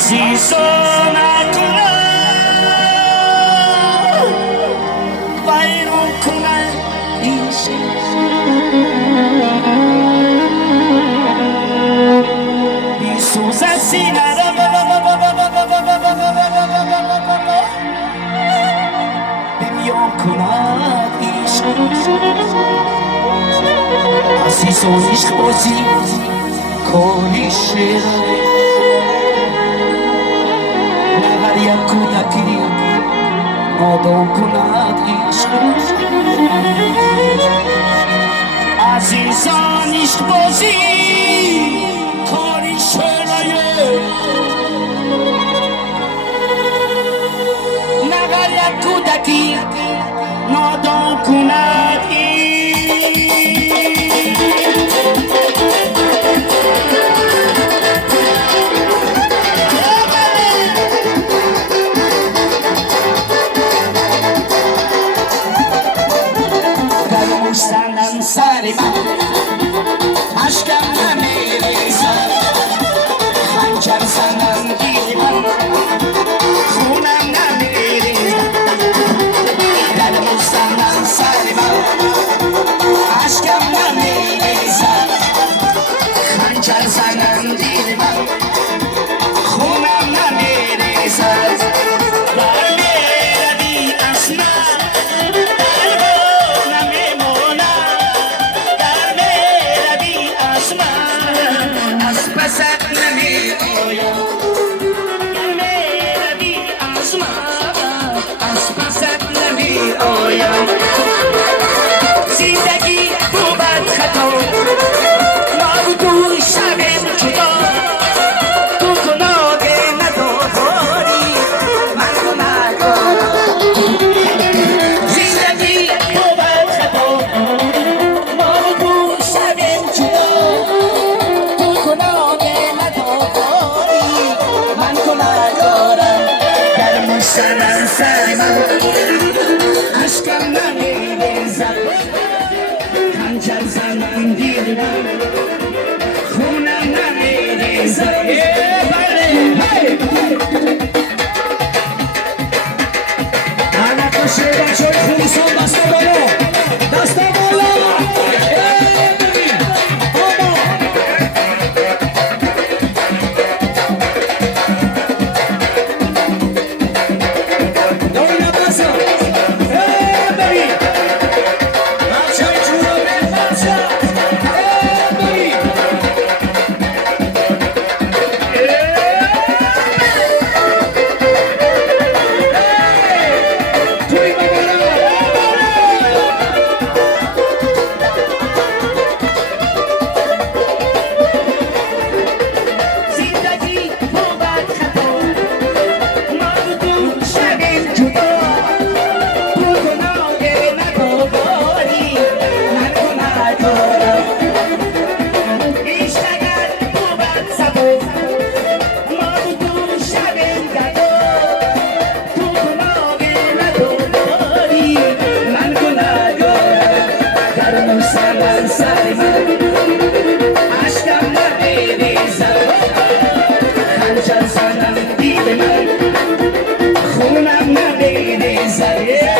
عزیزان اکنون ویران کنن عشق بیسوز سینه را بیان کند عشق عزیزان عشق بازی کاری شده هر یک کودکی نادان کند عشق عزیزان عشق بازی کاری شده هر یک کودکی نادان کند سنم سری من عشقم نمیریزد خنجر زنم دیدی من خونم نمیریزد دلم سنم سری من عشقم نمیریزد خنجر زنم دیدی من خونم نمیریزد زندگی بود خطا نابودوی شبم جدا تو گناه نداری من گناه دارم زندگی بود خطا نابودوی شبم جدا تو گناه نداری من گناه دارم در مشترم سرم عشقم نمیریزد خنجر زنم دیدم خونم نمیریزد